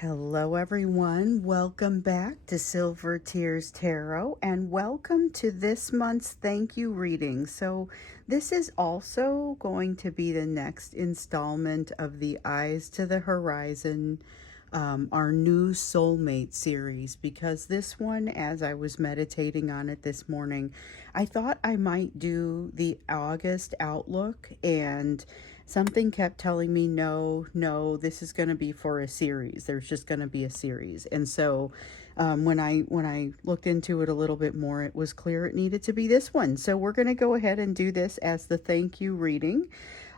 Hello, everyone. Welcome back to Silver Tears Tarot, and welcome to this month's thank you reading. So, this is also going to be the next installment of the Eyes to the Horizon, our new soulmate series, because this one, as I was meditating on it this morning, I thought I might do the August outlook, and something kept telling me, no, this is going to be for a series. There's just going to be a series. And so when I looked into it a little bit more, it was clear it needed to be this one. So we're going to go ahead and do this as the thank you reading.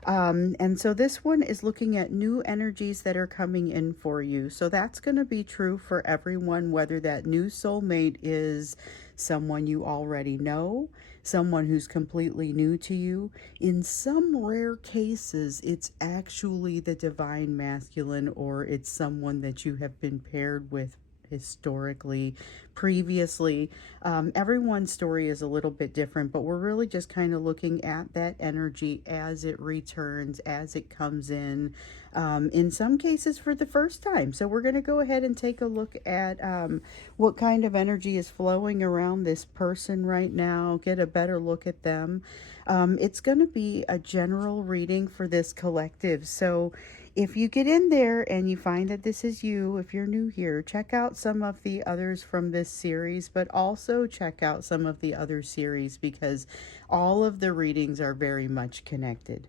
And so this one is looking at new energies that are coming in for you. So that's going to be true for everyone, whether that new soulmate is someone you already know, someone who's completely new to you. In some rare cases, it's actually the divine masculine, or it's someone that you have been paired with historically, previously. Everyone's story is a little bit different, but we're really just kind of looking at that energy as it returns, as it comes in some cases for the first time. So we're going to go ahead and take a look at what kind of energy is flowing around this person right now, get a better look at them. It's going to be a general reading for this collective. So if you get in there and you find that this is you, if you're new here, check out some of the others from this series, but also check out some of the other series because all of the readings are very much connected.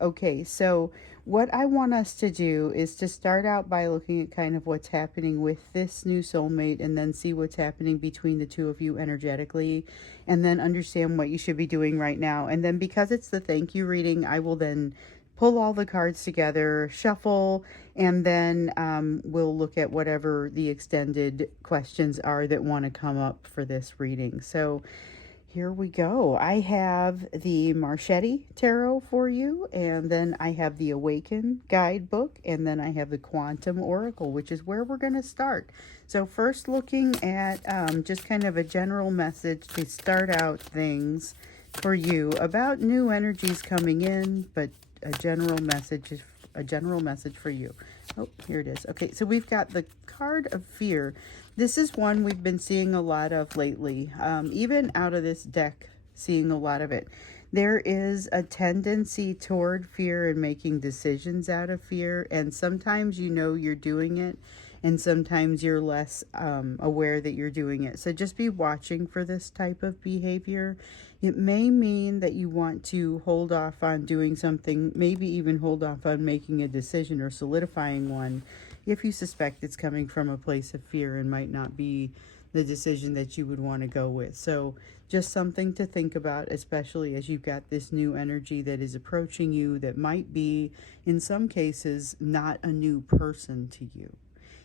Okay, so what I want us to do is to start out by looking at kind of what's happening with this new soulmate, and then see what's happening between the two of you energetically, and then understand what you should be doing right now. And then because it's the thank you reading, I will then pull all the cards together, shuffle, and then we'll look at whatever the extended questions are that want to come up for this reading. So here we go. I have the Marchetti Tarot for you, and then I have the Awaken Guidebook, and then I have the Quantum Oracle, which is where we're going to start. So first looking at just kind of a general message to start out things for you about new energies coming in, but a general message for you. Oh, here it is. Okay, so we've got the card of fear. This is one we've been seeing a lot of lately, even out of this deck, seeing a lot of it. There is a tendency toward fear and making decisions out of fear, and sometimes you know you're doing it, and sometimes you're less aware that you're doing it. So just be watching for this type of behavior. It may mean that you want to hold off on doing something, maybe even hold off on making a decision or solidifying one if you suspect it's coming from a place of fear and might not be the decision that you would want to go with. So just something to think about, especially as you've got this new energy that is approaching you that might be, in some cases, not a new person to you.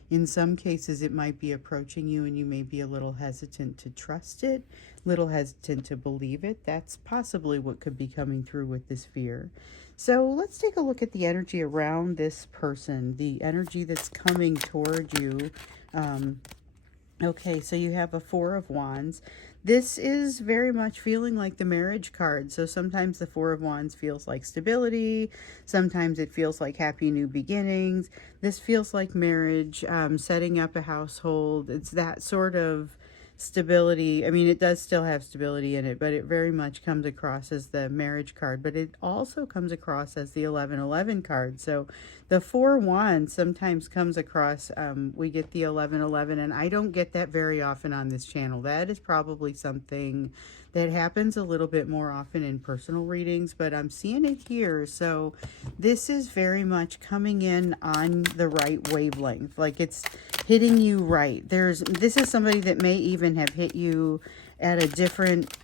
In some cases, it might be approaching you and you may be a little hesitant to trust it, little hesitant to believe it. That's possibly what could be coming through with this fear. So let's take a look at the energy around this person, the energy that's coming toward you. Okay, so you have a Four of Wands. This is very much feeling like the marriage card. So sometimes the Four of Wands feels like stability. Sometimes it feels like happy new beginnings. This feels like marriage, setting up a household. It's that sort of stability. I mean, it does still have stability in it, but it very much comes across as the marriage card, but it also comes across as the 1111 card. So the Four Wands sometimes comes across, we get the 1111, and I don't get that very often on this channel. That is probably something that happens a little bit more often in personal readings, but I'm seeing it here. So this is very much coming in on the right wavelength, like it's hitting you right. This is somebody that may even have hit you at a different,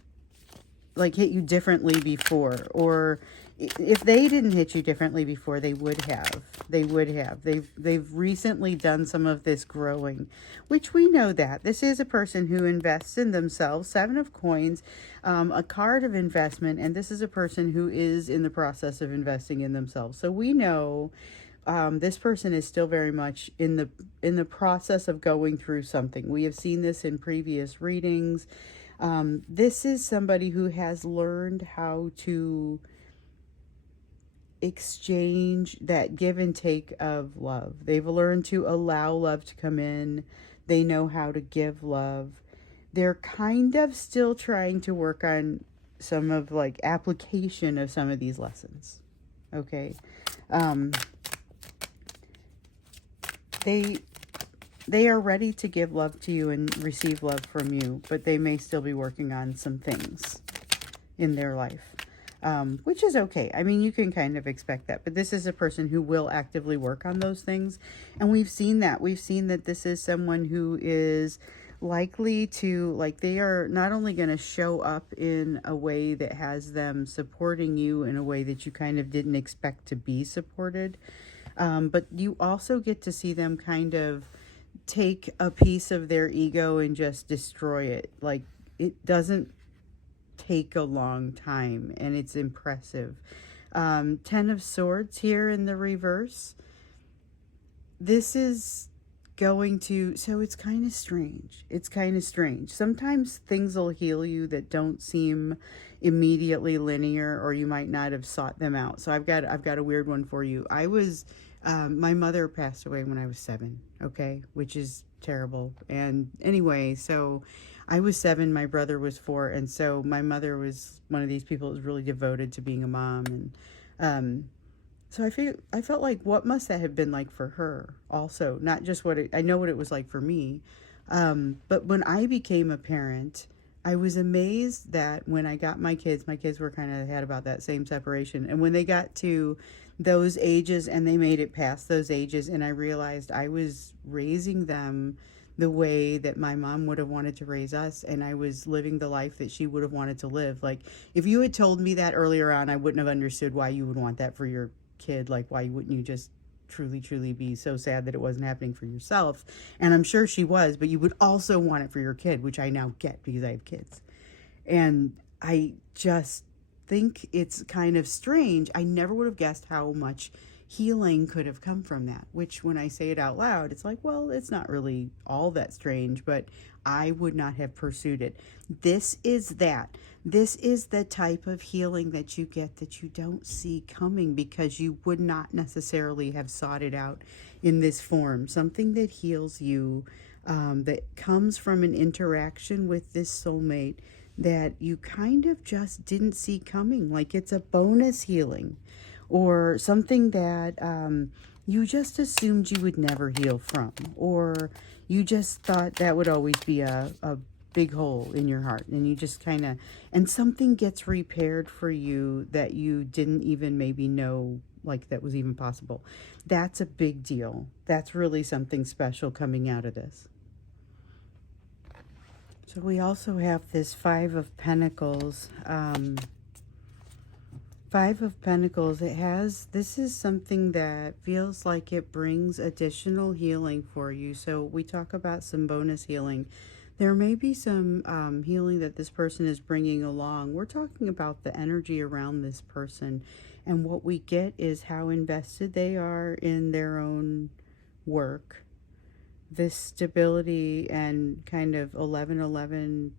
like hit you differently before, or if they didn't hit you differently before, they would have. They've recently done some of this growing, which we know that. This is a person who invests in themselves. Seven of Coins, a card of investment, and this is a person who is in the process of investing in themselves. So we know this person is still very much in the process of going through something. We have seen this in previous readings. This is somebody who has learned how to exchange, that give and take of love. They've learned to allow love to come in. They know how to give love. They're kind of still trying to work on some of like application of some of these lessons. Okay. Um, they they are ready to give love to you and receive love from you, but they may still be working on some things in their life, which is okay. I mean, you can kind of expect that, but this is a person who will actively work on those things. And we've seen that. We've seen that this is someone who is likely to, like, they are not only going to show up in a way that has them supporting you in a way that you kind of didn't expect to be supported, but you also get to see them kind of take a piece of their ego and just destroy it. Like, it doesn't take a long time, and it's impressive. Ten of Swords here in the reverse. This is going to, so it's kind of strange. It's kind of strange. Sometimes things will heal you that don't seem immediately linear, or you might not have sought them out. So I've got a weird one for you. My mother passed away when I was 7, okay, which is terrible. And anyway, so I was 7, my brother was 4, and so my mother was one of these people that was really devoted to being a mom. And so I felt like, what must that have been like for her also? Not just I know what it was like for me, but when I became a parent, I was amazed that when I got my kids were kind of had about that same separation. And when they got to those ages and they made it past those ages, and I realized I was raising them the way that my mom would have wanted to raise us, and I was living the life that she would have wanted to live. Like, if you had told me that earlier on, I wouldn't have understood why you would want that for your kid. Like, why wouldn't you just truly be so sad that it wasn't happening for yourself? And I'm sure she was, but you would also want it for your kid, which I now get because I have kids. And I just think it's kind of strange. I never would have guessed how much healing could have come from that, which when I say it out loud, it's like, well, it's not really all that strange, but I would not have pursued it. This is that. This is the type of healing that you get that you don't see coming because you would not necessarily have sought it out in this form. Something that heals you, that comes from an interaction with this soulmate that you kind of just didn't see coming. Like, it's a bonus healing, or something that you just assumed you would never heal from, or you just thought that would always be a big hole in your heart, and you just kind of, and something gets repaired for you that you didn't even maybe know like that was even possible. That's a big deal. That's really something special coming out of this. So we also have this Five of Pentacles. Five of Pentacles, this is something that feels like it brings additional healing for you. So we talk about some bonus healing. There may be some healing that this person is bringing along. We're talking about the energy around this person. And what we get is how invested they are in their own work. This stability and kind of 11-11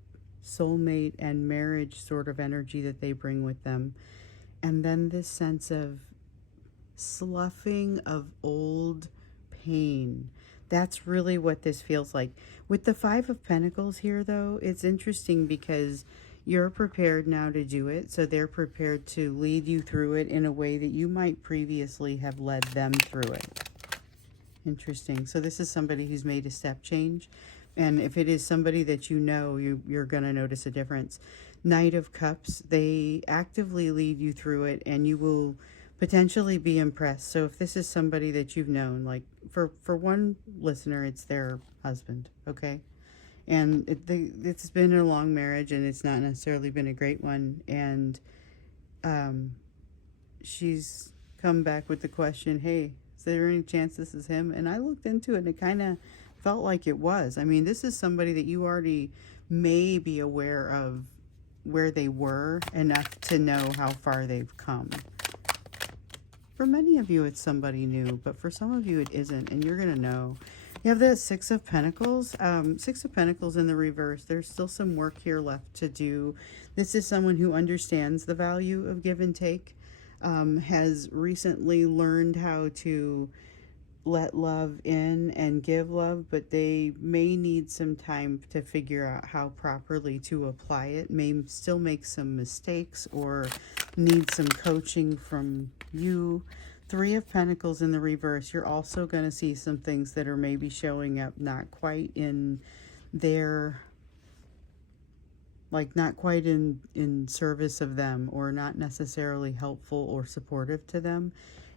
soulmate and marriage sort of energy that they bring with them. And then this sense of sloughing of old pain. That's really what this feels like. With the Five of Pentacles here, though, it's interesting because you're prepared now to do it. So they're prepared to lead you through it in a way that you might previously have led them through it. Interesting. So this is somebody who's made a step change. And if it is somebody that you know, you're going to notice a difference. Knight of Cups, they actively lead you through it, and you will potentially be impressed. So if this is somebody that you've known, like for one listener, it's their husband, okay? And it's been a long marriage, and it's not necessarily been a great one. And she's come back with the question, hey, is there any chance this is him? And I looked into it, and it kind of felt like it was. I mean, this is somebody that you already may be aware of where they were enough to know how far they've come. For many of you, it's somebody new, but for some of you, it isn't, and you're going to know. You have the Six of Pentacles. Six of Pentacles in the reverse. There's still some work here left to do. This is someone who understands the value of give and take. has recently learned how to let love in and give love, but they may need some time to figure out how properly to apply it, may still make some mistakes or need some coaching from you. Three of Pentacles in the reverse, you're also going to see some things that are maybe showing up not quite in their, like not quite in service of them, or not necessarily helpful or supportive to them.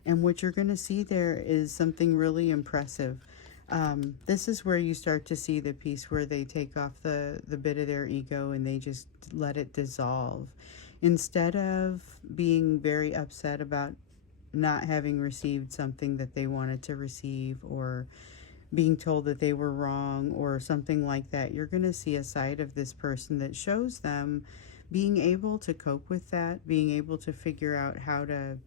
And what you're going to see there is something really impressive. This is where you start to see the piece where they take off the bit of their ego and they just let it dissolve. Instead of being very upset about not having received something that they wanted to receive, or being told that they were wrong or something like that, you're going to see a side of this person that shows them being able to cope with that, being able to figure out how to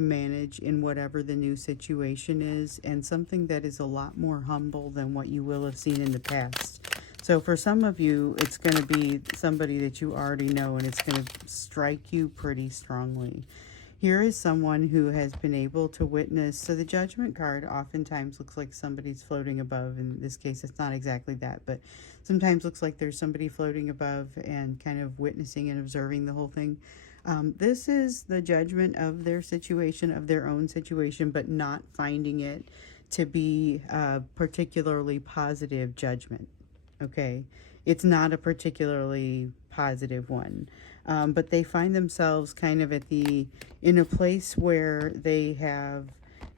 manage in whatever the new situation is, and something that is a lot more humble than what you will have seen in the past. So for some of you, it's going to be somebody that you already know, and it's going to strike you pretty strongly. Here is someone who has been able to witness. So the Judgment card oftentimes looks like somebody's floating above. In this case, it's not exactly that, but sometimes looks like there's somebody floating above and kind of witnessing and observing the whole thing. This is the judgment of their situation, of their own situation, but not finding it to be a particularly positive judgment. Okay, it's not a particularly positive one. But they find themselves kind of in a place where they have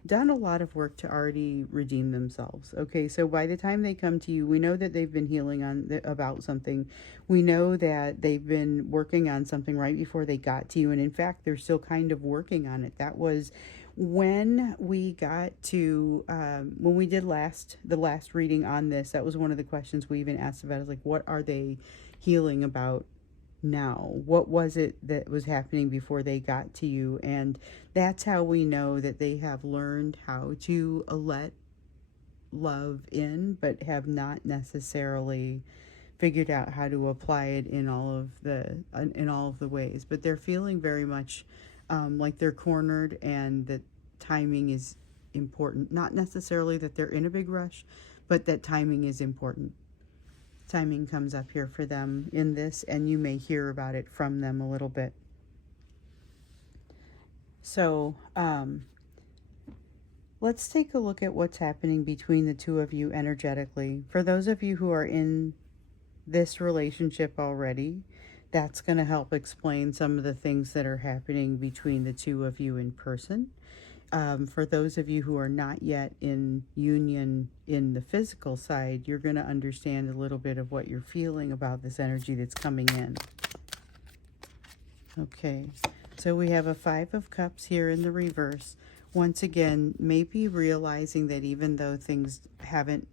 done a lot of work to already redeem themselves. Okay, so by the time they come to you, we know that they've been healing about something. We know that they've been working on something right before they got to you, and in fact, they're still kind of working on it. That was when we got to when we did the last reading on this. That was one of the questions we even asked about, is like, what are they healing about now? What was it that was happening before they got to you? And that's how we know that they have learned how to let love in, but have not necessarily figured out how to apply it in all of the ways. But they're feeling very much like they're cornered, and that timing is important. Not necessarily that they're in a big rush, but that timing is important. Timing comes up here for them in this, and you may hear about it from them a little bit. So let's take a look at what's happening between the two of you energetically. For those of you who are in this relationship already, that's going to help explain some of the things that are happening between the two of you in person. For those of you who are not yet in union in the physical side, you're going to understand a little bit of what you're feeling about this energy that's coming in. Okay, so we have a Five of Cups here in the reverse. Once again, maybe realizing that even though things haven't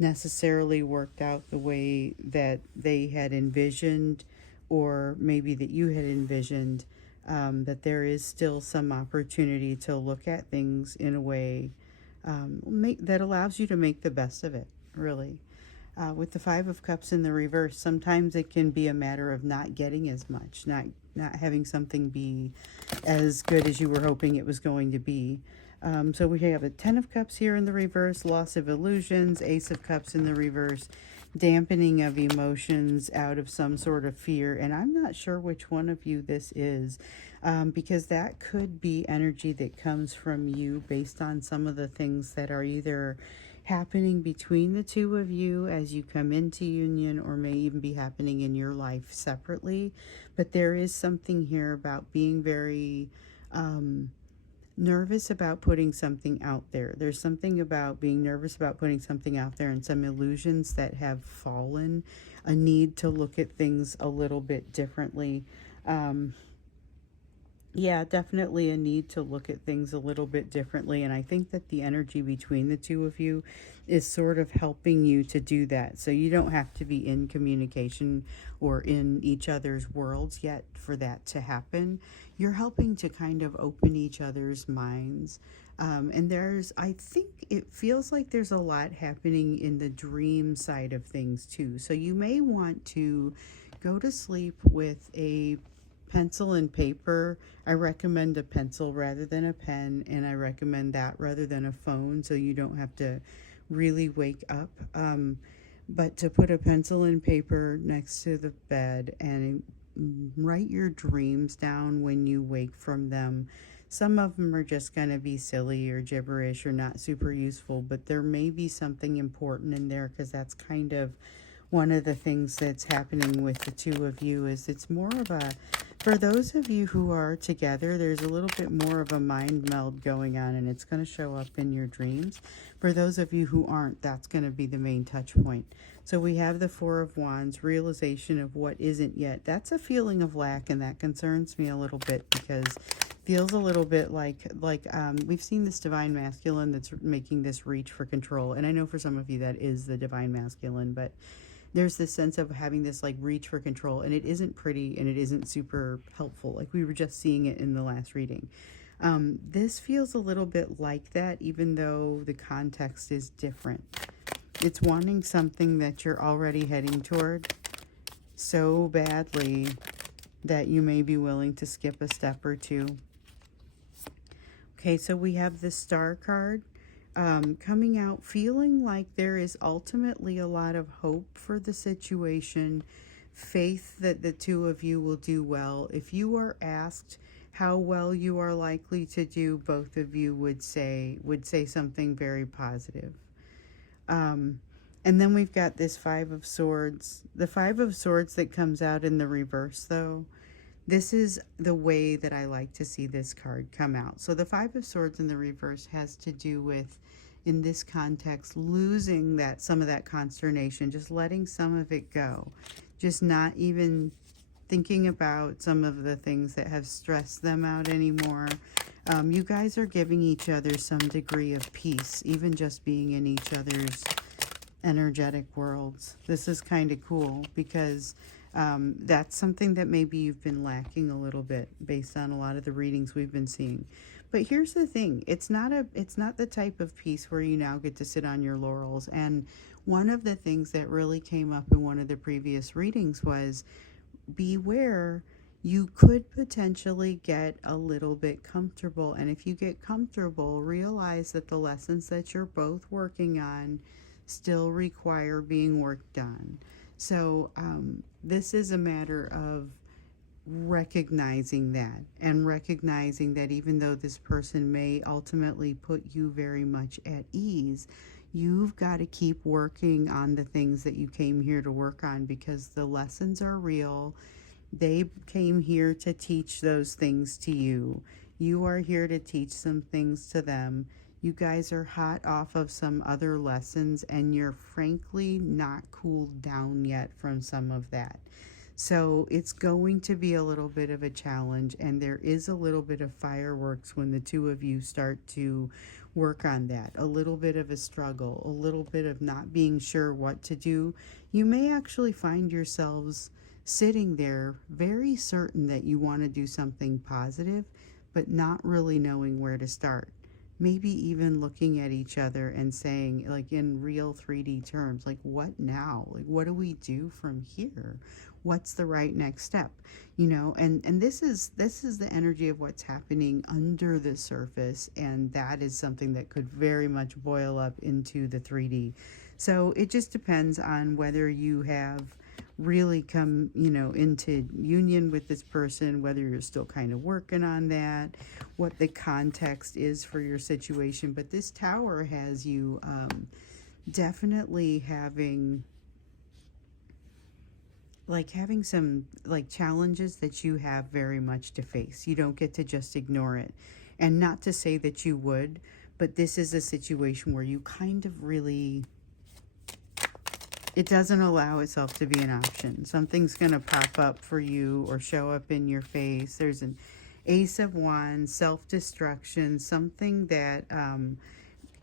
necessarily worked out the way that they had envisioned, or maybe that you had envisioned, that there is still some opportunity to look at things in a way that allows you to make the best of it, really. With the Five of Cups in the reverse, sometimes it can be a matter of not getting as much, not having something be as good as you were hoping it was going to be. So we have a Ten of Cups here in the reverse, loss of illusions, Ace of Cups in the reverse, dampening of emotions out of some sort of fear. And I'm not sure which one of you this is, because that could be energy that comes from you based on some of the things that are either happening between the two of you as you come into union, or may even be happening in your life separately. But there is something here about being very nervous about putting something out there. There's something about being nervous about putting something out there, and some illusions that have fallen, a need to look at things a little bit differently. Yeah, definitely a need to look at things a little bit differently. And I think that the energy between the two of you is sort of helping you to do that. So you don't have to be in communication or in each other's worlds yet for that to happen. You're helping to kind of open each other's minds. And I think it feels like there's a lot happening in the dream side of things too. So you may want to go to sleep with a pencil and paper, I recommend a pencil rather than a pen, and I recommend that rather than a phone, so you don't have to really wake up. But to put a pencil and paper next to the bed and write your dreams down when you wake from them. Some of them are just going to be silly or gibberish or not super useful, but there may be something important in there, because that's kind of one of the things that's happening with the two of you. Is it's more of a, for those of you who are together, there's a little bit more of a mind meld going on, and it's going to show up in your dreams. For those of you who aren't, that's going to be the main touch point. So we have the Four of Wands, realization of what isn't yet. That's a feeling of lack, and that concerns me a little bit, because feels a little bit like we've seen this divine masculine that's making this reach for control. And I know for some of you that is the divine masculine, but there's this sense of having this like reach for control, and it isn't pretty and it isn't super helpful. Like we were just seeing it in the last reading. This feels a little bit like that, even though the context is different. It's wanting something that you're already heading toward so badly that you may be willing to skip a step or two. Okay, so we have the Star card. Coming out feeling like there is ultimately a lot of hope for the situation, faith that the two of you will do well. If you are asked how well you are likely to do, both of you would say something very positive. And then we've got this Five of Swords. The Five of Swords that comes out in the reverse, though, this is the way that I like to see this card come out. So the Five of Swords in the reverse has to do with, in this context, losing some of that consternation, just letting some of it go, just not even thinking about some of the things that have stressed them out anymore. You guys are giving each other some degree of peace, even just being in each other's energetic worlds. This is kind of cool, because that's something that maybe you've been lacking a little bit based on a lot of the readings we've been seeing. But here's the thing, it's not the type of peace where you now get to sit on your laurels. And one of the things that really came up in one of the previous readings was, beware, you could potentially get a little bit comfortable. And if you get comfortable, realize that the lessons that you're both working on still require being worked on. So this is a matter of recognizing that, and recognizing that even though this person may ultimately put you very much at ease, you've got to keep working on the things that you came here to work on, because the lessons are real. They came here to teach those things to you. You are here to teach some things to them. You guys are hot off of some other lessons, and you're frankly not cooled down yet from some of that. So it's going to be a little bit of a challenge, and there is a little bit of fireworks when the two of you start to work on that. A little bit of a struggle, a little bit of not being sure what to do. You may actually find yourselves sitting there very certain that you want to do something positive, but not really knowing where to start. Maybe even looking at each other and saying, like in real 3D terms, like, what now? Like, what do we do from here? What's the right next step? You know, and this is the energy of what's happening under the surface, and that is something that could very much boil up into the 3D. So it just depends on whether you have really come, you know, into union with this person, whether you're still kind of working on that, what the context is for your situation. But this Tower has you definitely having some challenges that you have very much to face. You don't get to just ignore it. And not to say that you would, but this is a situation where you kind of really, it doesn't allow itself to be an option. Something's going to pop up for you or show up in your face. There's an Ace of Wands, self-destruction, something that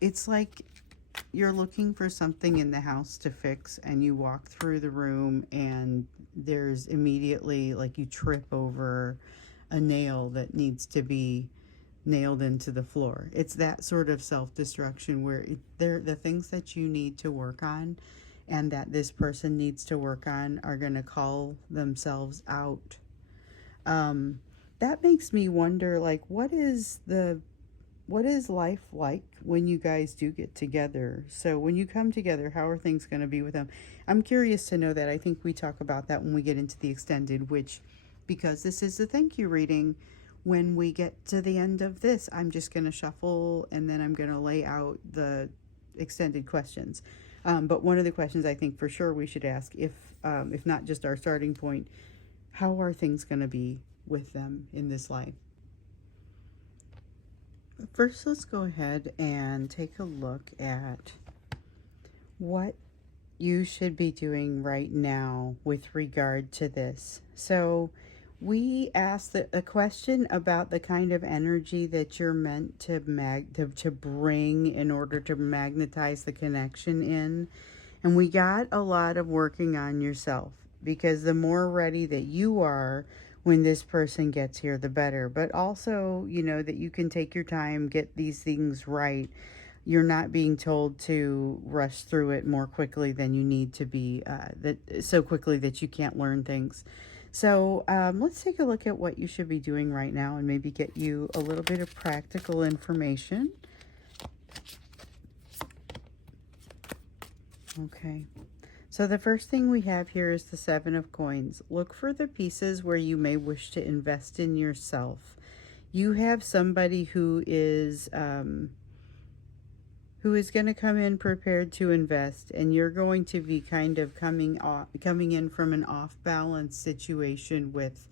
it's like you're looking for something in the house to fix, and you walk through the room and there's immediately, like, you trip over a nail that needs to be nailed into the floor. It's that sort of self-destruction where they're the things that you need to work on and that this person needs to work on are going to call themselves out. That makes me wonder, like, what is life like when you guys do get together? So when you come together, how are things going to be with them? I'm curious to know that. I think we talk about that when we get into the extended, which, because this is the thank you reading, when we get to the end of this, I'm just going to shuffle and then I'm going to lay out the extended questions. But one of the questions I think for sure we should ask, if not just our starting point, how are things going to be with them in this life? First, let's go ahead and take a look at what you should be doing right now with regard to this. So, we asked a question about the kind of energy that you're meant to bring in order to magnetize the connection in. And we got a lot of working on yourself, because the more ready that you are when this person gets here, the better. But also, that you can take your time, get these things right. You're not being told to rush through it more quickly than you need to be, so quickly that you can't learn things. So let's take a look at what you should be doing right now and maybe get you a little bit of practical information. Okay. So the first thing we have here is the Seven of Coins. Look for the pieces where you may wish to invest in yourself. You have somebody who is going to come in prepared to invest, and you're going to be kind of coming in from an off-balance situation with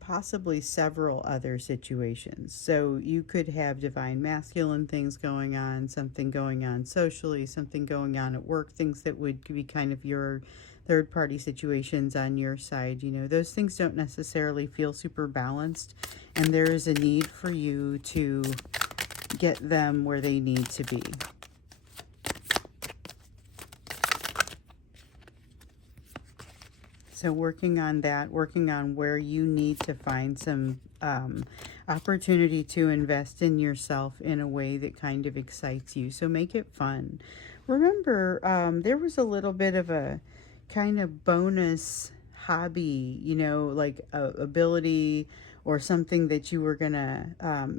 possibly several other situations. So you could have divine masculine things going on, something going on socially, something going on at work, things that would be kind of your third party situations on your side. Those things don't necessarily feel super balanced, and there is a need for you to get them where they need to be. So working on that, working on where you need to find some opportunity to invest in yourself in a way that kind of excites you. So make it fun. Remember, there was a little bit of a kind of bonus hobby, like a ability or something that you were going to,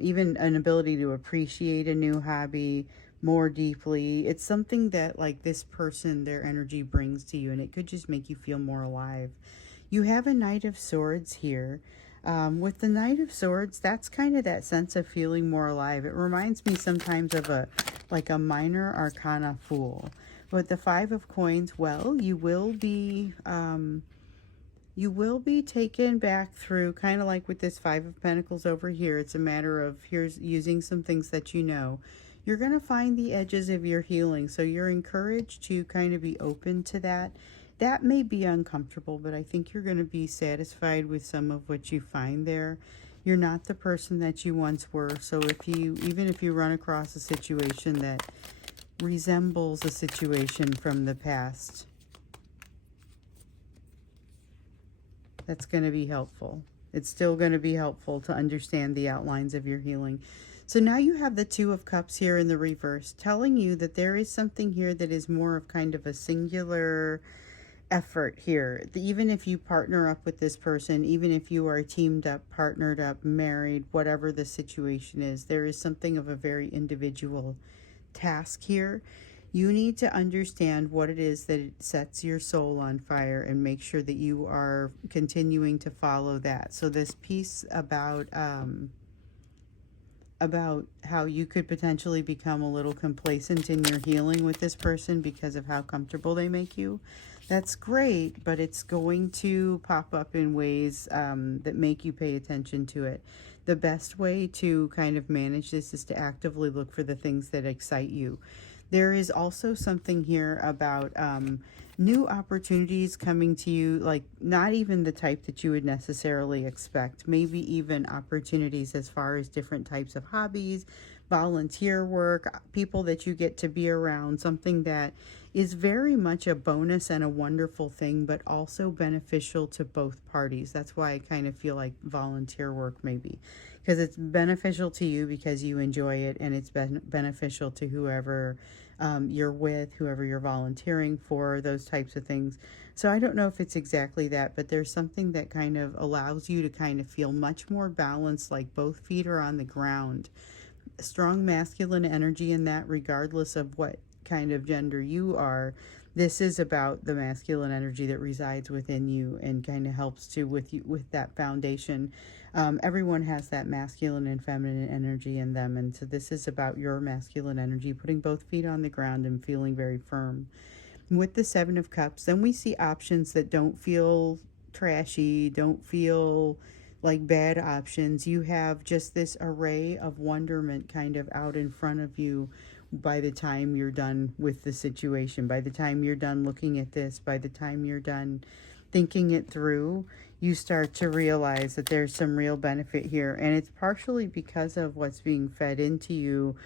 even an ability to appreciate a new hobby more deeply. It's something that, like, this person, their energy brings to you, and it could just make you feel more alive. You have a Knight of Swords here. With the Knight of Swords, that's kind of that sense of feeling more alive. It reminds me sometimes of a minor arcana Fool. But the Five of Coins, well, you will be taken back through, kind of like with this Five of Pentacles over here. It's a matter of here's using some things that you know. You're going to find the edges of your healing, so you're encouraged to kind of be open to that. That may be uncomfortable, but I think you're going to be satisfied with some of what you find there. You're not the person that you once were, so even if you run across a situation that resembles a situation from the past, that's going to be helpful. It's still going to be helpful to understand the outlines of your healing. So now you have the Two of Cups here in the reverse, telling you that there is something here that is more of kind of a singular effort here. Even if you partner up with this person, even if you are teamed up, partnered up, married, whatever the situation is, there is something of a very individual task here. You need to understand what it is that it sets your soul on fire and make sure that you are continuing to follow that. So this piece about how you could potentially become a little complacent in your healing with this person because of how comfortable they make you, that's great, but it's going to pop up in ways that make you pay attention to it. The best way to kind of manage this is to actively look for the things that excite you. There is also something here about new opportunities coming to you, like not even the type that you would necessarily expect. Maybe even opportunities as far as different types of hobbies, volunteer work, people that you get to be around, something that is very much a bonus and a wonderful thing, but also beneficial to both parties. That's why I kind of feel like volunteer work maybe, because it's beneficial to you because you enjoy it, and it's beneficial to whoever you're with, whoever you're volunteering for, those types of things. So I don't know if it's exactly that, but there's something that kind of allows you to kind of feel much more balanced, like both feet are on the ground. Strong masculine energy in that, regardless of what kind of gender you are. This is about the masculine energy that resides within you and kind of helps to with you with that foundation. Everyone has that masculine and feminine energy in them, and so this is about your masculine energy, putting both feet on the ground and feeling very firm. With the Seven of Cups, then we see options that don't feel trashy, don't feel like bad options. You have just this array of wonderment kind of out in front of you by the time you're done with the situation, by the time you're done looking at this, by the time you're done thinking it through, you start to realize that there's some real benefit here. And it's partially because of what's being fed into you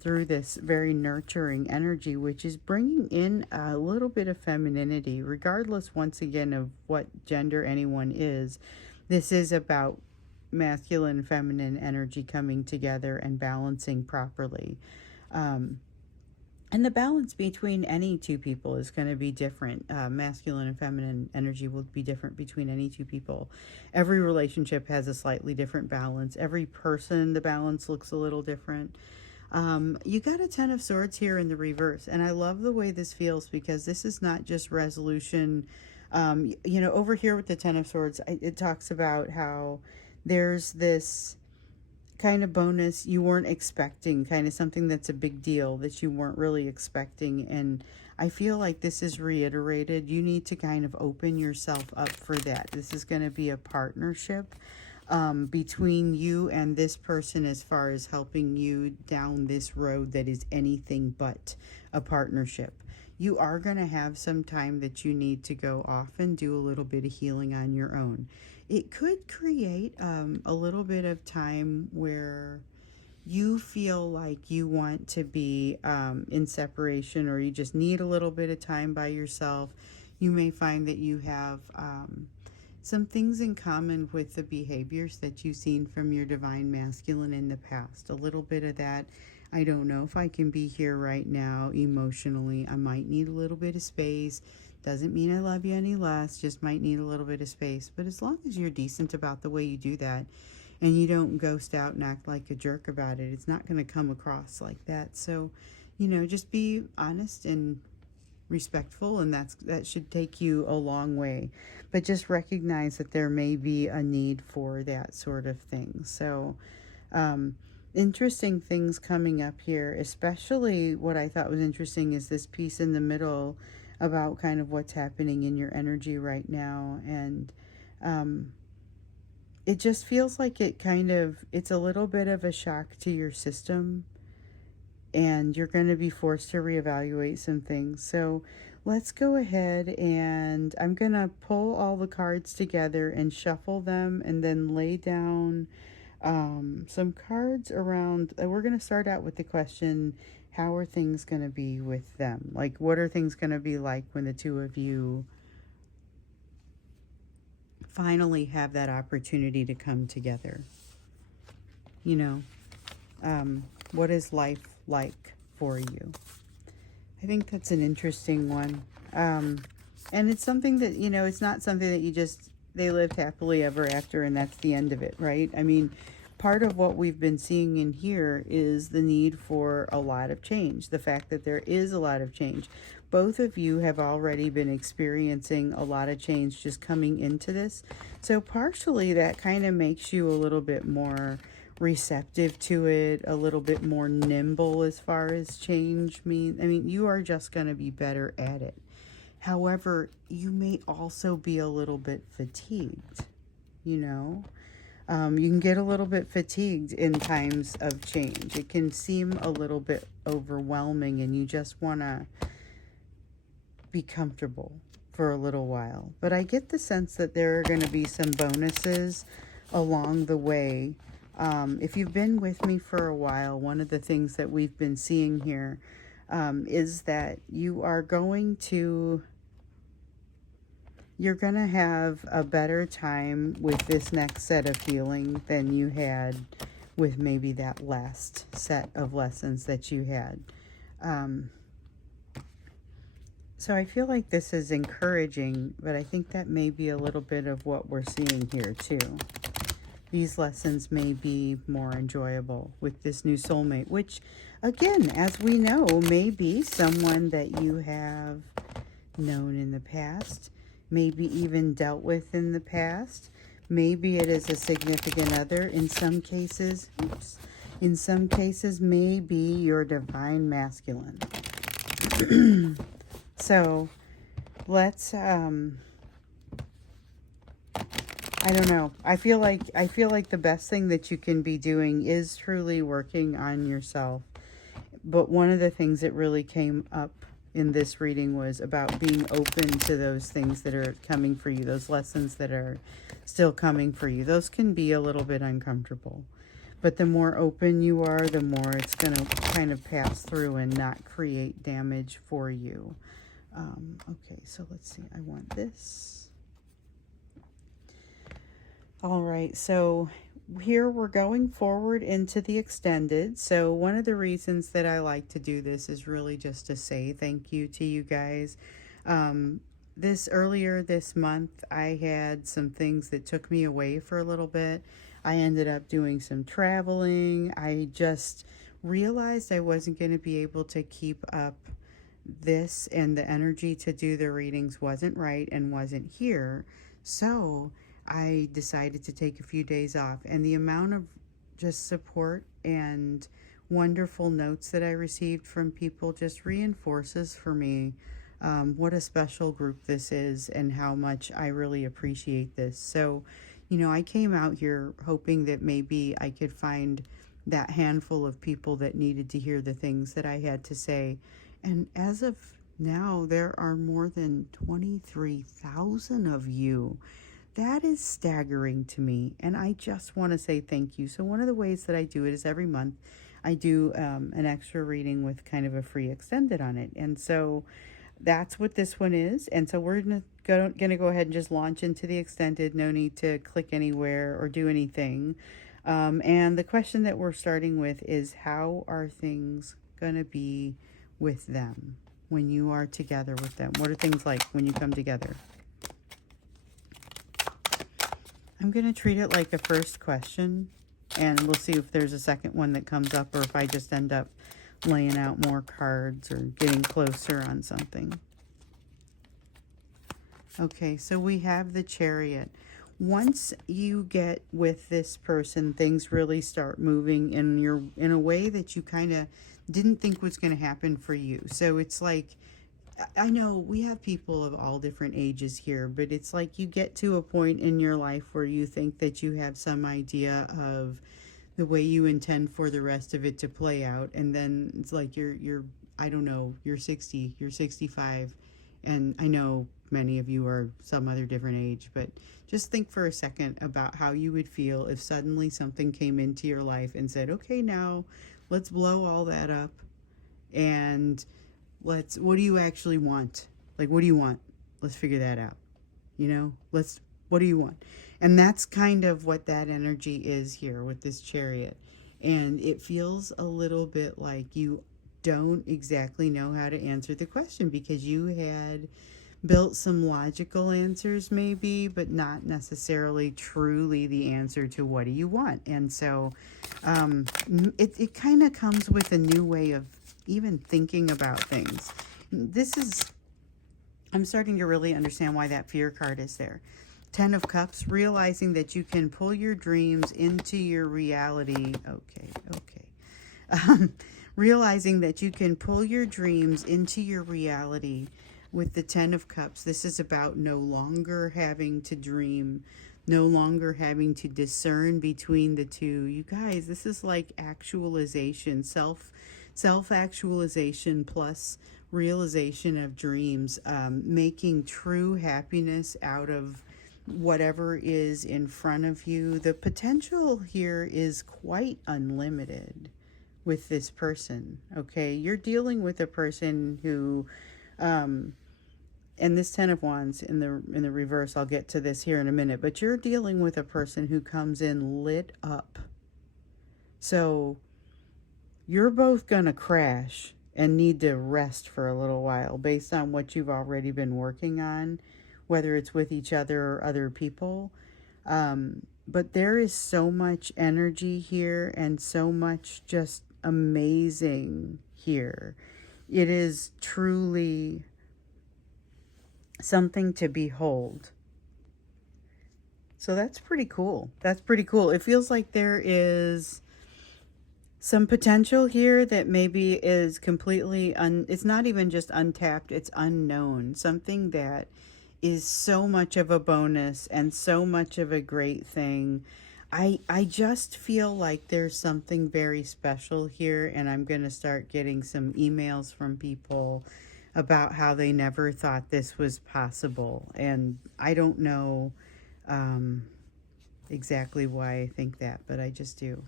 through this very nurturing energy, which is bringing in a little bit of femininity, regardless, once again, of what gender anyone is. This is about masculine and feminine energy coming together and balancing properly. And the balance between any two people is going to be different. Masculine and feminine energy will be different between any two people. Every relationship has a slightly different balance. Every person, the balance looks a little different. You got a Ten of Swords here in the reverse, and I love the way this feels because this is not just resolution. Over here with the Ten of Swords, it talks about how there's this kind of bonus you weren't expecting, kind of something that's a big deal that you weren't really expecting. And I feel like this is reiterated. You need to kind of open yourself up for that. This is going to be a partnership between you and this person as far as helping you down this road that is anything but a partnership. You are going to have some time that you need to go off and do a little bit of healing on your own. It could create a little bit of time where you feel like you want to be in separation, or you just need a little bit of time by yourself. You may find that you have some things in common with the behaviors that you've seen from your divine masculine in the past. A little bit of that. I don't know if I can be here right now emotionally. I might need a little bit of space. Doesn't mean I love you any less, just might need a little bit of space. But as long as you're decent about the way you do that and you don't ghost out and act like a jerk about it, it's not going to come across like that. So, just be honest and respectful, and that should take you a long way. But just recognize that there may be a need for that sort of thing. So, interesting things coming up here, especially what I thought was interesting is this piece in the middle about kind of what's happening in your energy right now. And it just feels like it's a little bit of a shock to your system, and you're going to be forced to reevaluate some things. So let's go ahead, and I'm going to pull all the cards together and shuffle them and then lay down some cards around. We're going to start out with the question, how are things going to be with them? Like, what are things going to be like when the two of you finally have that opportunity to come together? What is life like for you? I think that's an interesting one. And it's something that, it's not something that they lived happily ever after and that's the end of it, right? I mean, part of what we've been seeing in here is the need for a lot of change. The fact that there is a lot of change. Both of you have already been experiencing a lot of change just coming into this. So partially that kind of makes you a little bit more receptive to it, a little bit more nimble as far as change means. I mean, you are just going to be better at it. However, you may also be a little bit fatigued, you can get a little bit fatigued in times of change. It can seem a little bit overwhelming and you just want to be comfortable for a little while. But I get the sense that there are going to be some bonuses along the way If you've been with me for a while, one of the things that we've been seeing here is that you're going to have a better time with this next set of healing than you had with maybe that last set of lessons that you had. So I feel like this is encouraging, but I think that may be a little bit of what we're seeing here too. These lessons may be more enjoyable with this new soulmate, which, again, as we know, may be someone that you have known in the past, maybe even dealt with in the past. Maybe it is a significant other. In some cases, maybe your divine masculine. So let's I don't know. I feel like the best thing that you can be doing is truly working on yourself. But one of the things that really came up in this reading was about being open to those things that are coming for you, those lessons that are still coming for you. Those can be a little bit uncomfortable. But the more open you are, the more it's going to kind of pass through and not create damage for you. Okay, so let's see. I want this. All right, so here we're going forward into the extended. So one of the reasons that I like to do this is really just to say thank you to you guys. Earlier this month, I had some things that took me away for a little bit. I ended up doing some traveling. I just realized I wasn't going to be able to keep up this, and the energy to do the readings wasn't right and wasn't here. So I decided to take a few days off, and the amount of just support and wonderful notes that I received from people just reinforces for me what a special group this is and how much I really appreciate this. So, I came out here hoping that maybe I could find that handful of people that needed to hear the things that I had to say. And as of now, there are more than 23,000 of you. That is staggering to me, and I just want to say thank you. So one of the ways that I do it is every month I do an extra reading with kind of a free extended on it. And so that's what this one is. And so we're going to go ahead and just launch into the extended. No need to click anywhere or do anything. And the question that we're starting with is, how are things going to be with them when you are together with them? What are things like when you come together? I'm going to treat it like a first question, and we'll see if there's a second one that comes up, or if I just end up laying out more cards or getting closer on something. Okay, so we have the Chariot. Once you get with this person, things really start moving in a way that you kind of didn't think was going to happen for you. So it's like, I know we have people of all different ages here, but it's like you get to a point in your life where you think that you have some idea of the way you intend for the rest of it to play out, and then it's like you're I don't know, you're 60, you're 65, and I know many of you are some other different age, but just think for a second about how you would feel if suddenly something came into your life and said, okay, now let's blow all that up, and what do you actually want? Like, what do you want? Let's figure that out. What do you want? And that's kind of what that energy is here with this Chariot. And it feels a little bit like you don't exactly know how to answer the question, because you had built some logical answers maybe, but not necessarily truly the answer to what do you want. And so it kind of comes with a new way of even thinking about things. I'm starting to really understand why that fear card is there. 10 of Cups, realizing that you can pull your dreams into your reality. Realizing that you can pull your dreams into your reality with the 10 of Cups. This is about no longer having to dream, no longer having to discern between the two. You guys, this is like actualization, self-actualization plus realization of dreams, making true happiness out of whatever is in front of you. The potential here is quite unlimited with this person. Okay, you're dealing with a person who, and this Ten of Wands in the reverse, I'll get to this here in a minute, but you're dealing with a person who comes in lit up. So you're both gonna crash and need to rest for a little while based on what you've already been working on, whether it's with each other or other people. But there is so much energy here and so much just amazing here. It is truly something to behold. So that's pretty cool. That's pretty cool. It feels like there is some potential here that maybe is completely it's not even just untapped, it's unknown. Something that is so much of a bonus and so much of a great thing. I just feel like there's something very special here, and I'm going to start getting some emails from people about how they never thought this was possible. And I don't know exactly why I think that, but I just do.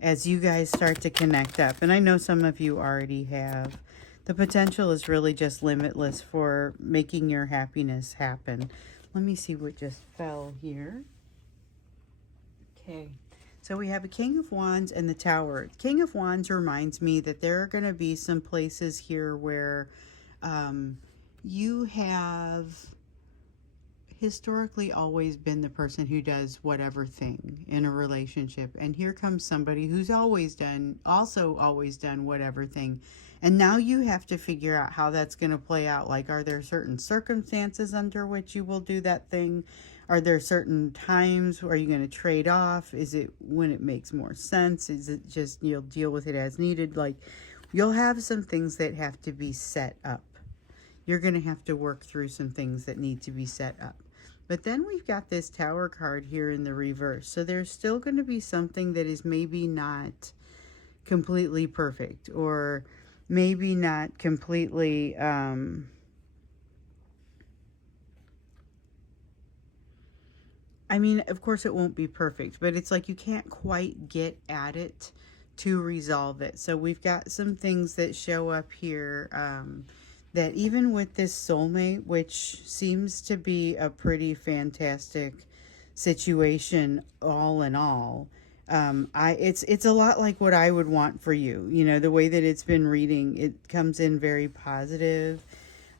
As you guys start to connect up, and I know some of you already have, the potential is really just limitless for making your happiness happen. Let me see what just fell here. Okay, so we have a King of Wands and the Tower. King of Wands reminds me that there are going to be some places here where you have historically always been the person who does whatever thing in a relationship, and here comes somebody who's always done whatever thing, and now you have to figure out how that's going to play out. Like, are there certain circumstances under which you will do that thing? Are there certain times? Are you going to trade off? Is it when it makes more sense? Is it just you'll deal with it as needed? Like, you'll have some things that have to be set up. You're going to have to work through some things that need to be set up. But then we've got this Tower card here in the reverse. So there's still going to be something that is maybe not completely perfect, or maybe not completely I mean, of course it won't be perfect, but it's like you can't quite get at it to resolve it. So we've got some things that show up here that even with this soulmate, which seems to be a pretty fantastic situation all in all, it's a lot like what I would want for you. You know, the way that it's been reading, it comes in very positive.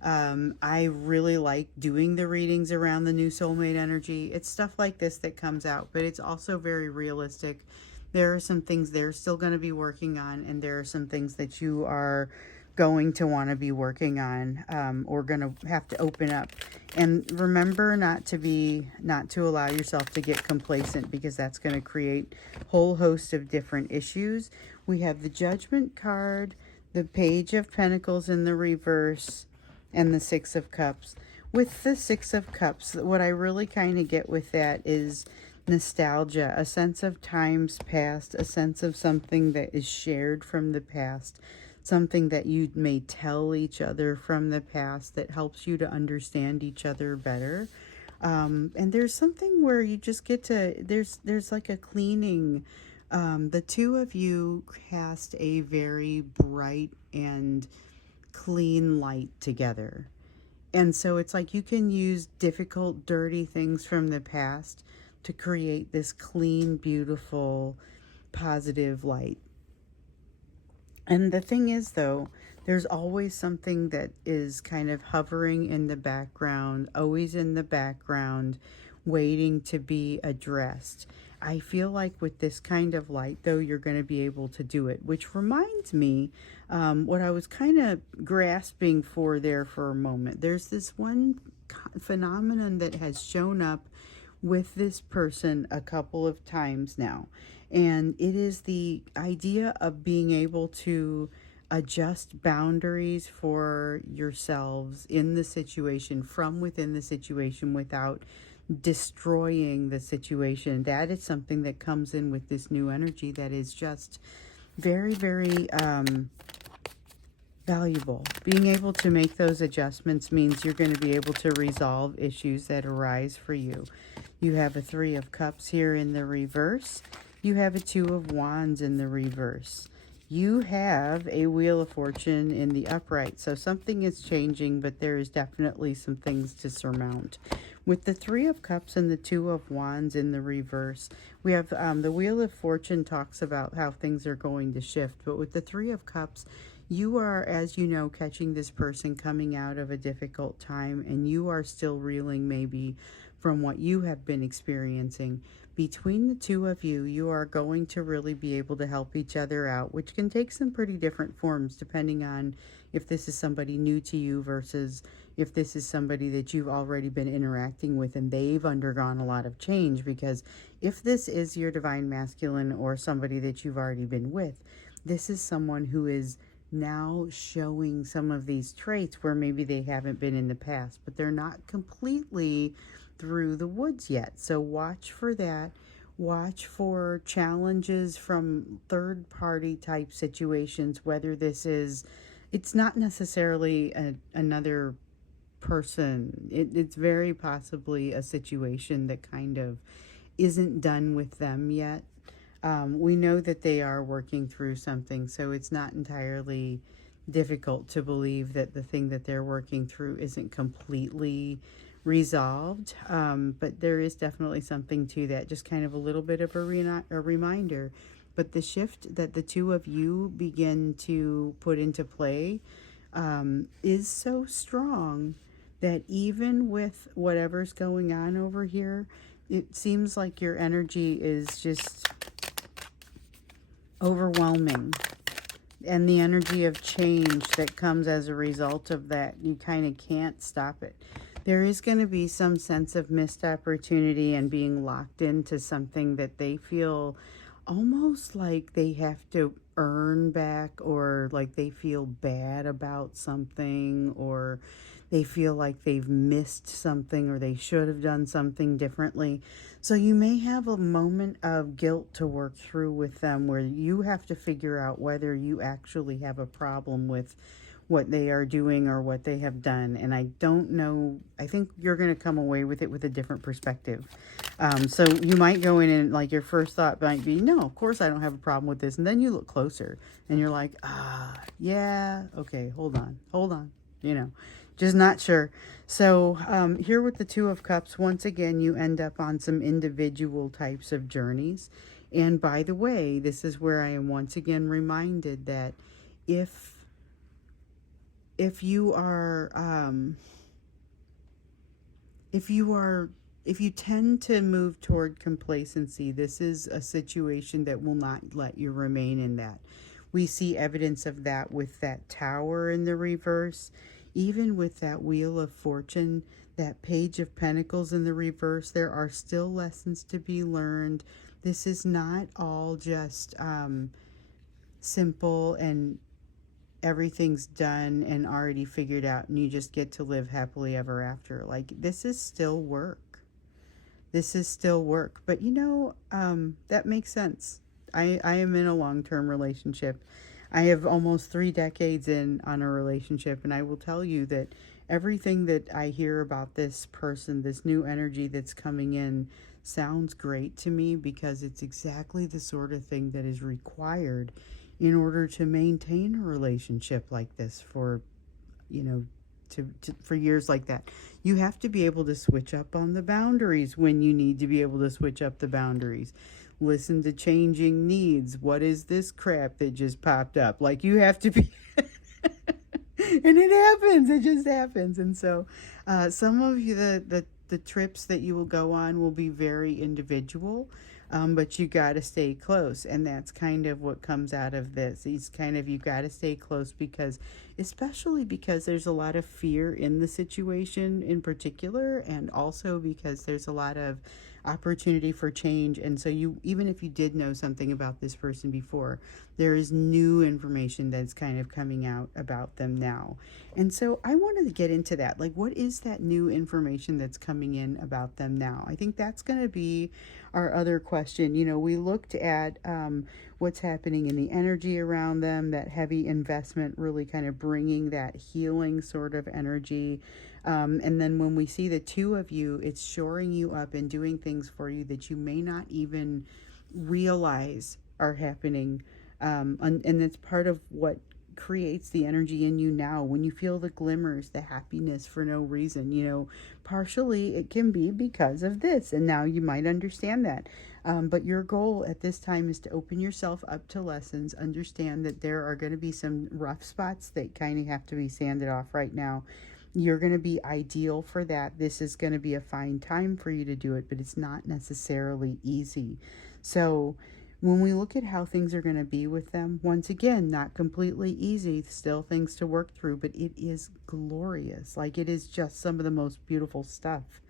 I really like doing the readings around the new soulmate energy. It's stuff like this that comes out, but it's also very realistic. There are some things they're still going to be working on, and there are some things that you are going to want to be working on, or going to have to open up. And remember not to allow yourself to get complacent, because that's going to create a whole host of different issues. We have the Judgment card, the Page of Pentacles in the reverse, and the Six of Cups. With the Six of Cups, what I really kind of get with that is nostalgia, a sense of times past, a sense of something that is shared from the past, something that you may tell each other from the past that helps you to understand each other better. And there's something where you just get to, there's like a cleaning. The two of you cast a very bright and clean light together. And so it's like you can use difficult, dirty things from the past to create this clean, beautiful, positive light. And the thing is, though, there's always something that is kind of hovering in the background, always in the background, waiting to be addressed. I feel like with this kind of light, though, you're going to be able to do it, which reminds me what I was kind of grasping for there for a moment. There's this one phenomenon that has shown up with this person a couple of times now, and it is the idea of being able to adjust boundaries for yourselves in the situation, from within the situation, without destroying the situation. That is something that comes in with this new energy that is just very, very valuable. Being able to make those adjustments means you're going to be able to resolve issues that arise for you. You have a Three of Cups here in the reverse. You have a Two of Wands in the reverse. You have a Wheel of Fortune in the upright. So something is changing, but there is definitely some things to surmount. With the Three of Cups and the Two of Wands in the reverse, we have the Wheel of Fortune talks about how things are going to shift. But with the Three of Cups, you are, as you know, catching this person coming out of a difficult time, and you are still reeling maybe from what you have been experiencing. Between the two of you, you are going to really be able to help each other out, which can take some pretty different forms depending on if this is somebody new to you versus if this is somebody that you've already been interacting with and they've undergone a lot of change. Because if this is your divine masculine or somebody that you've already been with, this is someone who is now showing some of these traits where maybe they haven't been in the past, but they're not completely through the woods yet. So watch for that. Watch for challenges from third party type situations, whether this is, it's not necessarily another person. It's very possibly a situation that kind of isn't done with them yet. We know that they are working through something, so it's not entirely difficult to believe that the thing that they're working through isn't completely resolved, but there is definitely something to that, just kind of a little bit of a reminder. But the shift that the two of you begin to put into play is so strong that even with whatever's going on over here, it seems like your energy is just overwhelming. And the energy of change that comes as a result of that, you kind of can't stop it. There is going to be some sense of missed opportunity and being locked into something that they feel almost like they have to earn back, or like they feel bad about something, or they feel like they've missed something, or they should have done something differently. So you may have a moment of guilt to work through with them, where you have to figure out whether you actually have a problem with what they are doing or what they have done. And I don't know, I think you're going to come away with it with a different perspective. So you might go in and like your first thought might be, no, of course I don't have a problem with this. And then you look closer and you're like, yeah, okay, hold on, just not sure. So here with the Two of Cups, once again, you end up on some individual types of journeys. And by the way, this is where I am once again reminded that if you tend to move toward complacency, this is a situation that will not let you remain in that. We see evidence of that with that Tower in the reverse, even with that Wheel of Fortune, that Page of Pentacles in the reverse. There are still lessons to be learned. This is not all just simple and everything's done and already figured out and you just get to live happily ever after. Like, this is still work. But that makes sense. I am in a long-term relationship. I have almost 3 decades in on a relationship, and I will tell you that everything that I hear about this person, this new energy that's coming in, sounds great to me, because it's exactly the sort of thing that is required in order to maintain a relationship like this for years like that. You have to be able to switch up on the boundaries when you need to be able to switch up the boundaries. Listen to changing needs. What is this crap that just popped up? Like, you have to be and it just happens. And so some of you, the trips that you will go on will be very individual. But you got to stay close, and that's kind of what comes out of this. You got to stay close, especially because there's a lot of fear in the situation in particular, and also because there's a lot of opportunity for change. And so you, even if you did know something about this person before, there is new information that's kind of coming out about them now. And so I wanted to get into that. Like, what is that new information that's coming in about them now? I think that's going to be our other question. You know, we looked at what's happening in the energy around them, that heavy investment really kind of bringing that healing sort of energy. And then when we see the two of you, it's shoring you up and doing things for you that you may not even realize are happening. And it's part of what creates the energy in you now. When you feel the glimmers, the happiness for no reason, you know, partially it can be because of this. And now you might understand that. But your goal at this time is to open yourself up to lessons, understand that there are going to be some rough spots that kind of have to be sanded off right now. You're going to be ideal for that. This is going to be a fine time for you to do it, but it's not necessarily easy. So when we look at how things are going to be with them, once again, not completely easy, still things to work through, but it is glorious. Like, it is just some of the most beautiful stuff.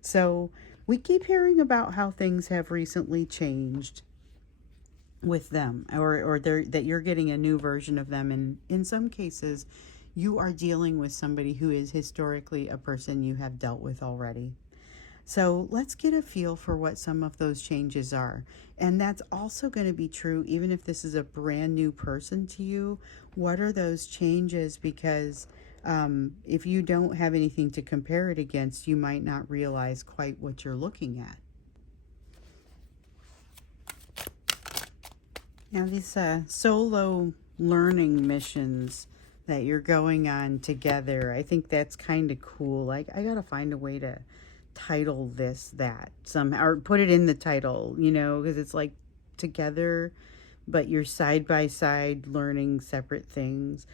So we keep hearing about how things have recently changed with them, or that you're getting a new version of them. And in some cases, you are dealing with somebody who is historically a person you have dealt with already. So let's get a feel for what some of those changes are. And that's also going to be true even if this is a brand new person to you. What are those changes? Because if you don't have anything to compare it against, you might not realize quite what you're looking at. Now, these solo learning missions that you're going on together, I think that's kind of cool. Like, I got to find a way to title that somehow, or put it in the title, you know, because it's like together, but you're side by side learning separate things.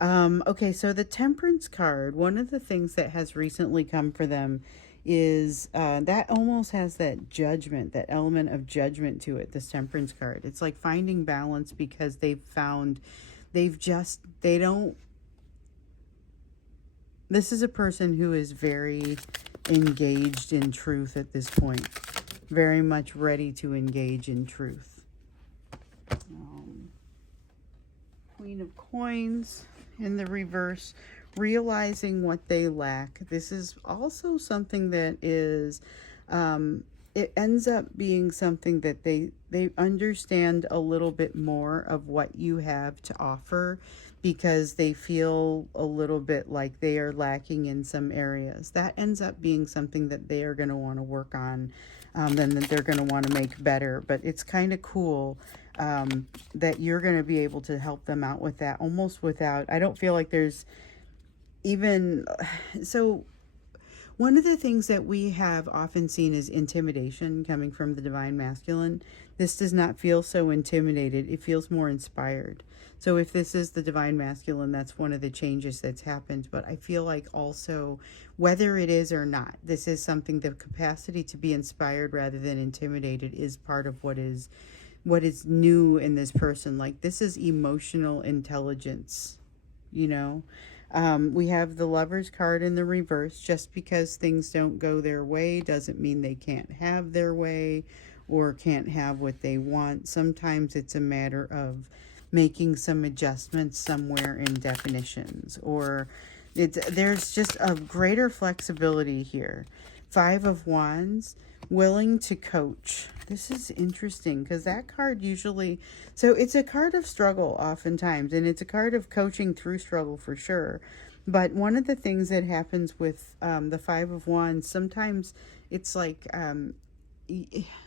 Okay, so the Temperance card, one of the things that has recently come for them is that almost has that judgment, that element of judgment to it, this Temperance card. It's like finding balance because they don't, this is a person who is very engaged in truth at this point, very much ready to engage in truth. Queen of Coins in the reverse, realizing what they lack. This is also something that is, it ends up being something that they understand a little bit more of what you have to offer, because they feel a little bit like they are lacking in some areas. That ends up being something that they are going to want to work on, then that they're going to want to make better. But it's kind of cool that you're going to be able to help them out with that almost without, I don't feel like there's even, so one of the things that we have often seen is intimidation coming from the Divine Masculine. This does not feel so intimidated. It feels more inspired. So if this is the Divine Masculine, that's one of the changes that's happened. But I feel like also, whether it is or not, this is something, the capacity to be inspired rather than intimidated is part of what is new in this person. Like, this is emotional intelligence, you know. We have the Lover's card in the reverse. Just because things don't go their way doesn't mean they can't have their way or can't have what they want. Sometimes it's a matter of making some adjustments somewhere in definitions, or there's just a greater flexibility here. 5 of Wands, willing to coach. This is interesting because that card usually, so it's a card of struggle oftentimes, and it's a card of coaching through struggle for sure. But one of the things that happens with the 5 of Wands, sometimes it's like,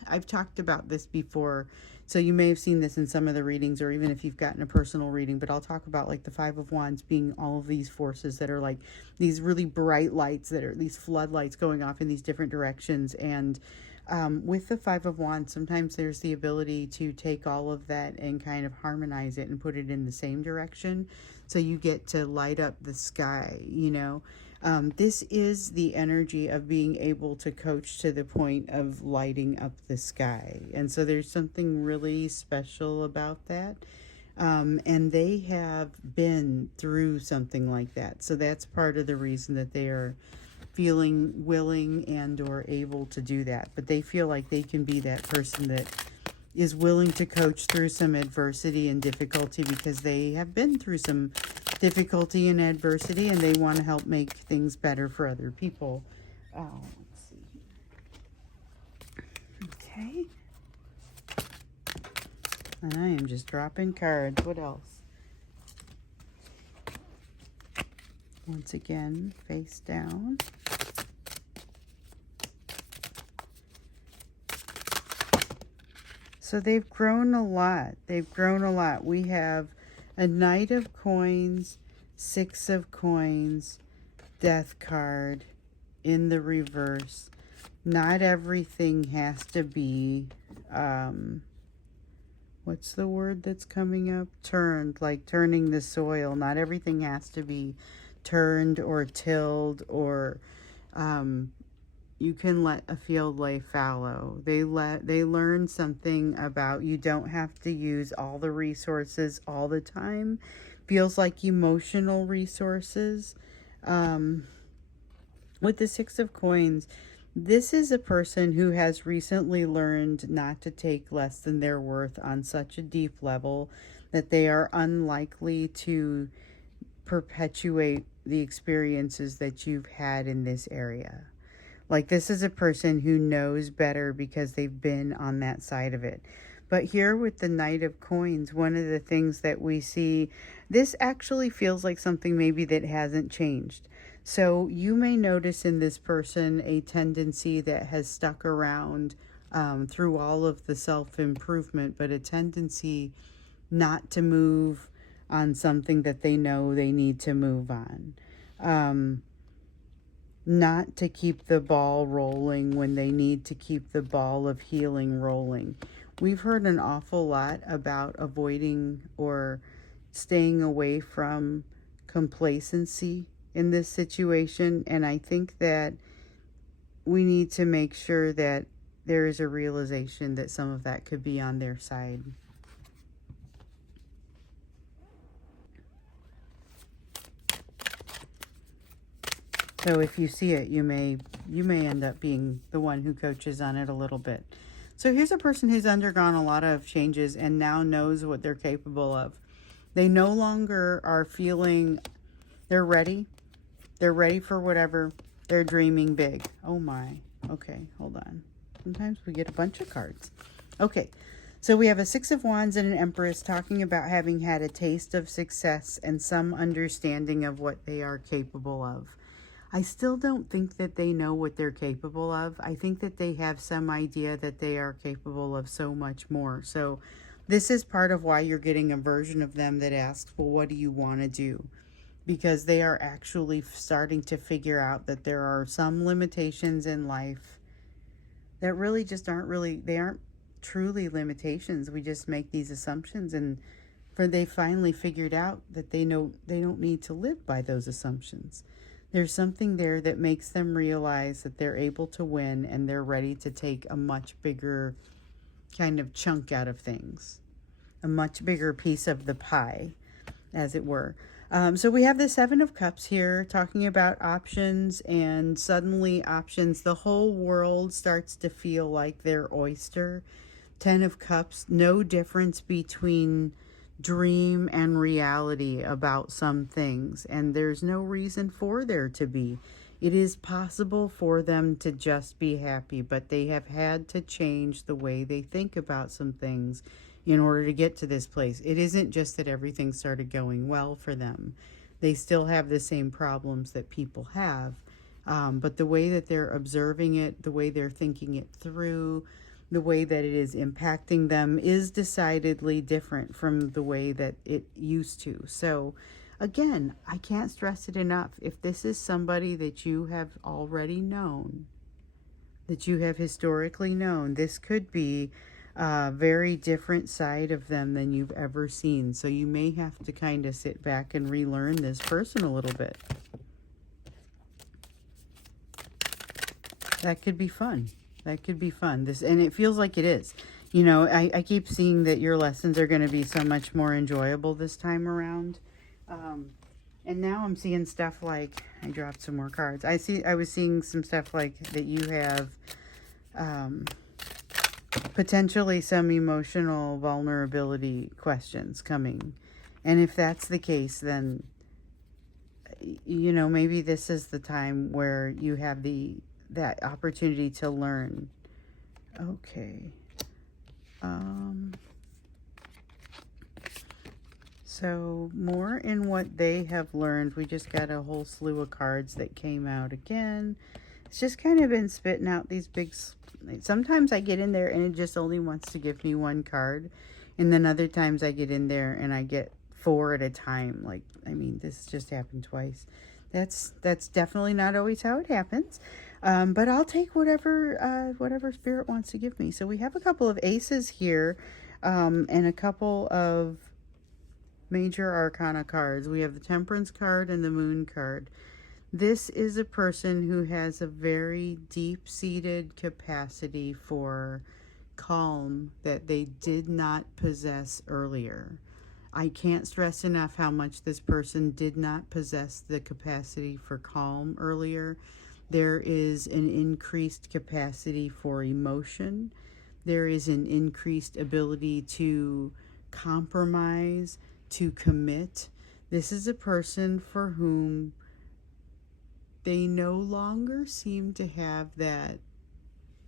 I've talked about this before, so you may have seen this in some of the readings, or even if you've gotten a personal reading, but I'll talk about like the 5 of Wands being all of these forces that are like these really bright lights, that are these floodlights going off in these different directions. And with the 5 of Wands, sometimes there's the ability to take all of that and kind of harmonize it and put it in the same direction. So you get to light up the sky, you know. This is the energy of being able to coach to the point of lighting up the sky. And so there's something really special about that. And they have been through something like that. So that's part of the reason that they are feeling willing and or able to do that. But they feel like they can be that person that is willing to coach through some adversity and difficulty, because they have been through some difficulty and adversity, and they want to help make things better for other people. Let's see. Okay. And I am just dropping cards. What else? Once again, face down. So they've grown a lot. They've grown a lot. We have a Knight of Coins, Six of Coins, Death card in the reverse. Not everything has to be, what's the word that's coming up? Turned, like turning the soil. Not everything has to be turned or tilled, or you can let a field lay fallow. They learn something about you don't have to use all the resources all the time. Feels like emotional resources. With the Six of Coins, this is a person who has recently learned not to take less than their worth on such a deep level that they are unlikely to perpetuate the experiences that you've had in this area. Like, this is a person who knows better because they've been on that side of it. But here with the Knight of Coins, one of the things that we see, this actually feels like something maybe that hasn't changed. So you may notice in this person a tendency that has stuck around through all of the self-improvement, but a tendency not to move on something that they know they need to move on. Not to keep the ball rolling when they need to keep the ball of healing rolling. We've heard an awful lot about avoiding or staying away from complacency in this situation, and I think that we need to make sure that there is a realization that some of that could be on their side. So if you see it, you may end up being the one who coaches on it a little bit. So here's a person who's undergone a lot of changes and now knows what they're capable of. They no longer are feeling they're ready. They're ready for whatever. They're dreaming big. Oh my. Okay, hold on. Sometimes we get a bunch of cards. Okay, so we have a Six of Wands and an Empress talking about having had a taste of success and some understanding of what they are capable of. I still don't think that they know what they're capable of. I think that they have some idea that they are capable of so much more. So this is part of why you're getting a version of them that asks, well, what do you want to do? Because they are actually starting to figure out that there are some limitations in life that really just they aren't truly limitations. We just make these assumptions, and they finally figured out that they don't need to live by those assumptions. There's something there that makes them realize that they're able to win, and they're ready to take a much bigger kind of chunk out of things, a much bigger piece of the pie, as it were. So we have the Seven of Cups here talking about options, and suddenly options, the whole world starts to feel like their oyster. 10 of Cups, no difference between dream and reality about some things, and there's no reason for there to be. It is possible for them to just be happy, but they have had to change the way they think about some things in order to get to this place. It isn't just that everything started going well for them. They still have the same problems that people have, but the way that they're observing it, the way they're thinking it through, the way that it is impacting them is decidedly different from the way that it used to. So again, I can't stress it enough. If this is somebody that you have already known, that you have historically known, this could be a very different side of them than you've ever seen. So you may have to kind of sit back and relearn this person a little bit. That could be fun. That could be fun. And it feels like it is. You know, I keep seeing that your lessons are going to be so much more enjoyable this time around. And now I'm seeing stuff like, I dropped some more cards. I was seeing some stuff like that you have potentially some emotional vulnerability questions coming. And if that's the case, then, you know, maybe this is the time where you have that opportunity to learn. Okay. So more in what they have learned. We just got a whole slew of cards that came out again. It's just kind of been spitting out these big... Sometimes I get in there and it just only wants to give me one card. And then other times I get in there and I get 4 at a time. Like, I mean, this just happened twice. That's definitely not always how it happens. But I'll take whatever Spirit wants to give me. So we have a couple of aces here, and a couple of major arcana cards. We have the Temperance card and the Moon card. This is a person who has a very deep-seated capacity for calm that they did not possess earlier. I can't stress enough how much this person did not possess the capacity for calm earlier. There is an increased capacity for emotion. There is an increased ability to compromise, to commit. This is a person for whom they no longer seem to have that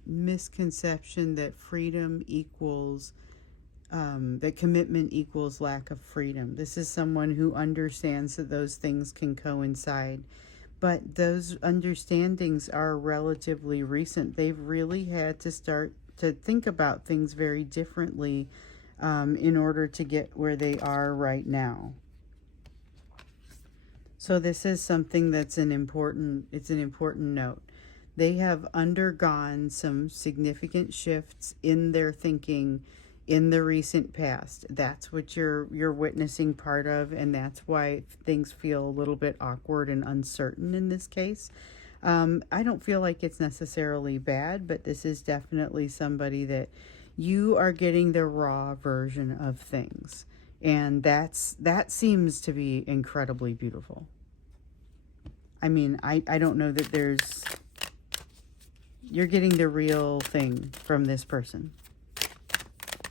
misconception that freedom equals, that commitment equals lack of freedom. This is someone who understands that those things can coincide, but those understandings are relatively recent. They've really had to start to think about things very differently in order to get where they are right now. So this is something that's an important note. They have undergone some significant shifts in their thinking in the recent past. That's what you're witnessing part of, and that's why things feel a little bit awkward and uncertain in this case. I don't feel like it's necessarily bad, but this is definitely somebody that you are getting the raw version of things. And that seems to be incredibly beautiful. I mean, I don't know that you're getting the real thing from this person,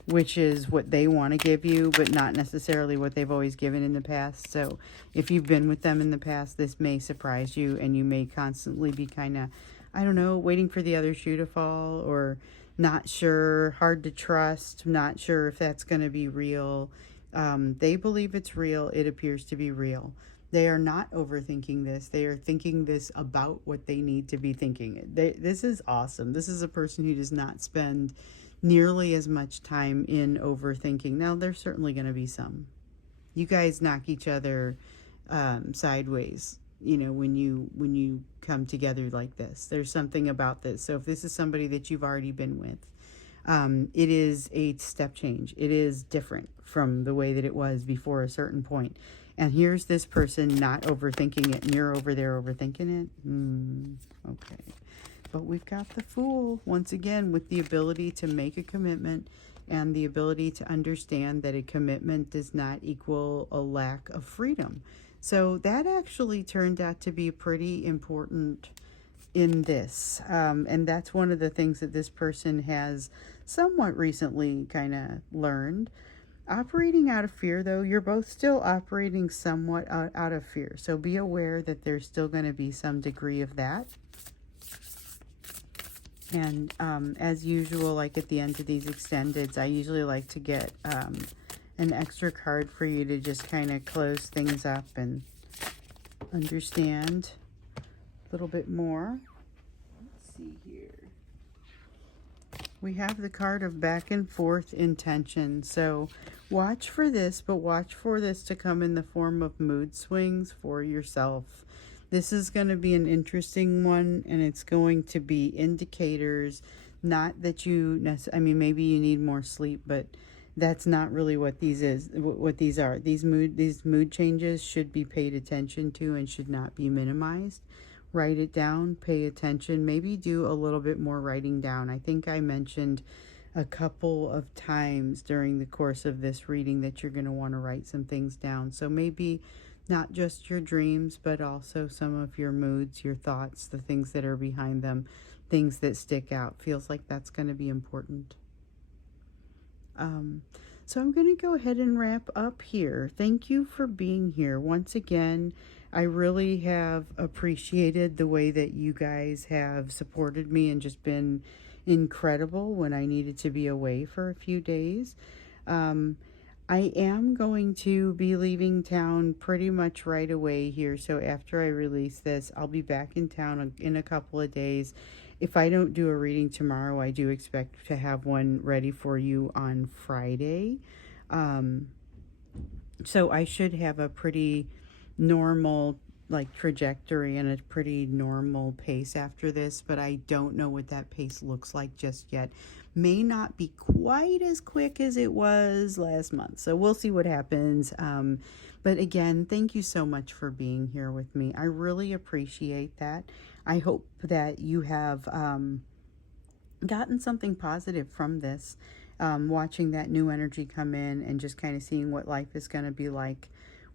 which is what they want to give you, but not necessarily what they've always given in the past. So if you've been with them in the past, this may surprise you, and you may constantly be kind of, I don't know, waiting for the other shoe to fall, or not sure, hard to trust, not sure if that's going to be real. They believe it's real. It appears to be real. They are not overthinking this. They are thinking this about what they need to be thinking. This is awesome. This is a person who does not spend nearly as much time in overthinking. Now, there's certainly going to be some. You guys knock each other sideways, you know, when you come together like this. There's something about this. So if this is somebody that you've already been with, it is a step change. It is different from the way that it was before a certain point. And here's this person not overthinking it, and you're over there overthinking it. Okay. But we've got the Fool, once again, with the ability to make a commitment and the ability to understand that a commitment does not equal a lack of freedom. So that actually turned out to be pretty important in this. And that's one of the things that this person has somewhat recently kind of learned. Operating out of fear, though, you're both still operating somewhat out of fear. So be aware that there's still going to be some degree of that. And as usual, like at the end of these extendeds, I usually like to get an extra card for you to just kind of close things up and understand a little bit more. Let's see here. We have the card of back and forth intention. So watch for this, but watch for this to come in the form of mood swings for yourself. This is going to be an interesting one, and it's going to be indicators, not that I mean, maybe you need more sleep, but that's not really what these are. These mood changes should be paid attention to and should not be minimized. Write it down, pay attention, maybe do a little bit more writing down. I think I mentioned a couple of times during the course of this reading that you're going to want to write some things down. So maybe not just your dreams, but also some of your moods, your thoughts, the things that are behind them, things that stick out. Feels like that's going to be important. Um, so I'm going to go ahead and wrap up here. Thank you for being here. Once again, I really have appreciated the way that you guys have supported me and just been incredible when I needed to be away for a few days. Um, I am going to be leaving town pretty much right away here. So after I release this, I'll be back in town in a couple of days. If I don't do a reading tomorrow, I do expect to have one ready for you on Friday. Um, so I should have a pretty normal trajectory and a pretty normal pace after this, but I don't know what that pace looks like just yet. May not be quite as quick as it was last month, so we'll see what happens. But again, thank you so much for being here with me. I really appreciate that. I hope that you have gotten something positive from this, watching that new energy come in and just kind of seeing what life is going to be like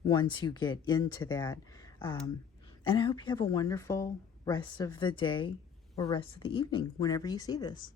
once you get into that. And I hope you have a wonderful rest of the day or rest of the evening whenever you see this.